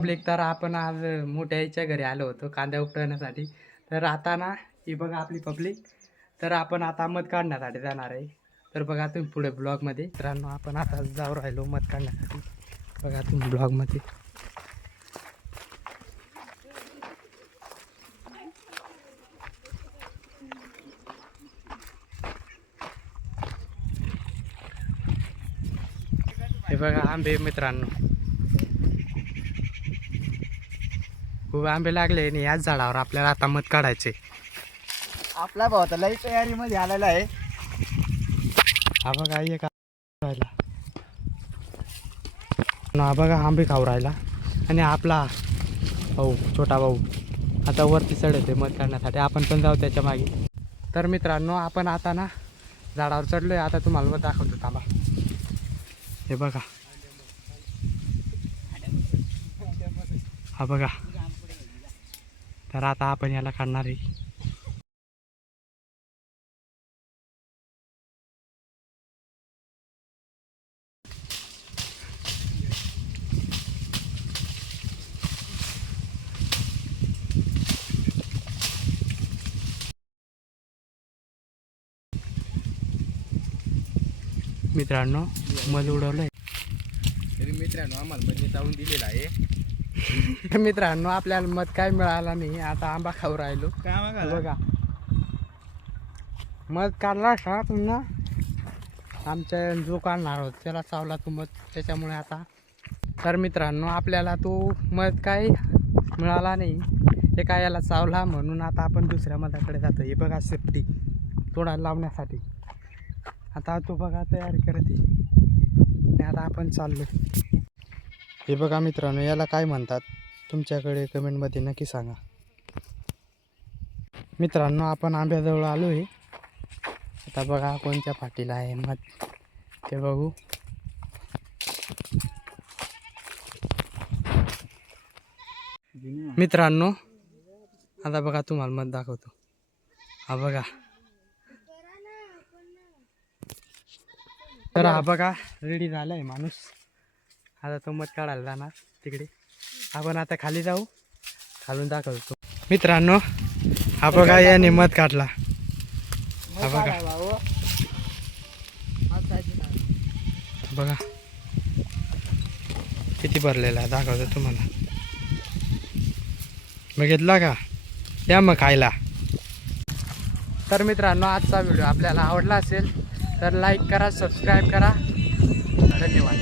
Public तर आपण आज मोठ्या आईच्या घरी आलो होतो कांद्या उपटण्यासाठी. तर आता ना ही बघा आपली पब्लिक. तर आपण आता मध काढण्यासाठी जाणार आहे. तर बघा तुम्ही पुढे ब्लॉगमध्ये. मित्रांनो आपण आता जाऊ राहिलो मध काढण्यासाठी. बघा तुम्ही ब्लॉगमध्ये. हे बघा आंबे मित्रांनो, खूप आंबे लागले आणि याच झाडावर आपल्याला आता मध काढायचे. आपला भाऊ तर लई तयारी मध्ये आलेला आहे. हा बघा एक राहिला, हा बघा आंबे खाऊ राहिला. आणि आपला भाऊ छोटा भाऊ आता वरती चढते मध काढण्यासाठी. आपण पण जाऊ त्याच्या मागे. तर मित्रांनो आपण आता ना झाडावर चढलोय. आता तुम्हाला मध दाखवतो थांबा. हे बघा, हा बघा. तर आता आपण याला काढणार आहे. मित्रांनो मध उडवलंय. तरी मित्रांनो आम्हाला मध्ये जाऊन दिलेला आहे. मित्रांनो आपल्याला मध काय मिळाला नाही. आता आंबा खाऊ राहिलो. काय बघा मध काढला असता पुन्हा आमच्या जो काढणार होत त्याला चावला तो मध, त्याच्यामुळे आता. तर मित्रांनो आपल्याला तो मध काय मिळाला नाही. हे काय याला चावला म्हणून आता आपण दुसऱ्या मधाकडे जातो. हे बघा सेफ्टी तोडायला लावण्यासाठी. आता तो बघा तयारी करते आणि आता आपण चाललो. हे बघा मित्रांनो याला काय म्हणतात तुमच्याकडे कमेंटमध्ये नक्की सांगा. मित्रांनो आपण आंब्याजवळ आलो आहे. आता बघा कोणत्या पाटीला आहे मध ते बघू. मित्रांनो आता बघा तुम्हाला मध दाखवतो. हा बघा. तर हा बघा रेडी झाला आहे माणूस. आता तो मध काढायला जाणार तिकडे. आपण आता खाली जाऊ, खालून दाखवतो. मित्रांनो हा बघा याने मध काढला. हा बघा बघा किती भरलेला आहे दाखवतो तुम्हाला. बघितला का? या मग खायला. तर मित्रांनो आजचा व्हिडिओ आपल्याला आवडला असेल तर लाईक करा, सबस्क्राईब करा. धन्यवाद.